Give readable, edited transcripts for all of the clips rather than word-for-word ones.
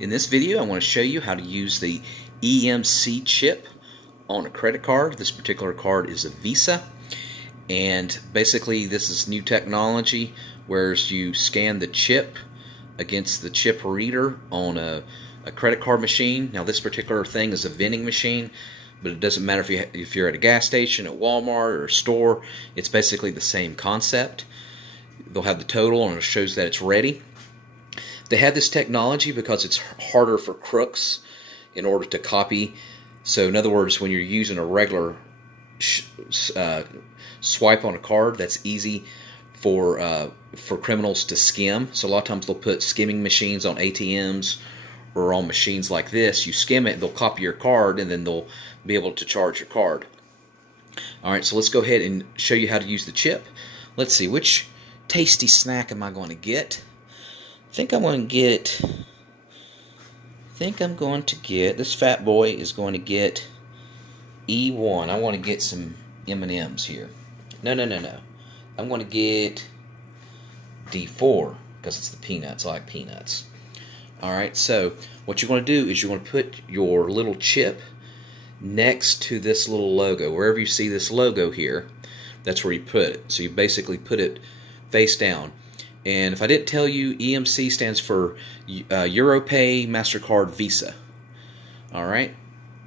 In this video, I want to show you how to use the EMC chip on a credit card. This particular card is a Visa, and basically this is new technology where you scan the chip against the chip reader on a credit card machine. Now this particular thing is a vending machine, but it doesn't matter if you're at a gas station, at Walmart, or a store. It's basically the same concept. They'll have the total and it shows that it's ready. They have this technology because it's harder for crooks in order to copy. So in other words, when you're using a regular swipe on a card, that's easy for criminals to skim. So a lot of times they'll put skimming machines on ATMs or on machines like this. You skim it, they'll copy your card, and then they'll be able to charge your card. Alright, so let's go ahead and show you how to use the chip. Let's see, which tasty snack am I going to get? I think I'm going to get, this fat boy is going to get E1. I want to get some M&Ms here. No. I'm going to get D4 because it's the peanuts. I like peanuts. Alright, so what you're going to do is you're going to put your little chip next to this little logo. Wherever you see this logo here, that's where you put it. So you basically put it face down. And if I didn't tell you, EMC stands for EuroPay, Mastercard, Visa. Alright,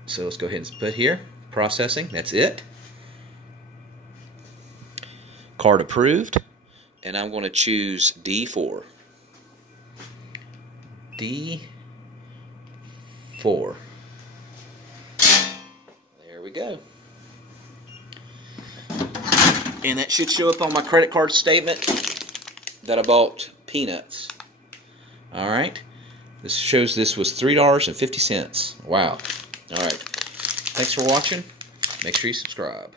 so let's go ahead and put here, processing, that's it. Card approved, and I'm going to choose D4. D4. There we go. And that should show up on my credit card statement that I bought peanuts. Alright. This shows this was $3.50. Wow. Alright. Thanks for watching. Make sure you subscribe.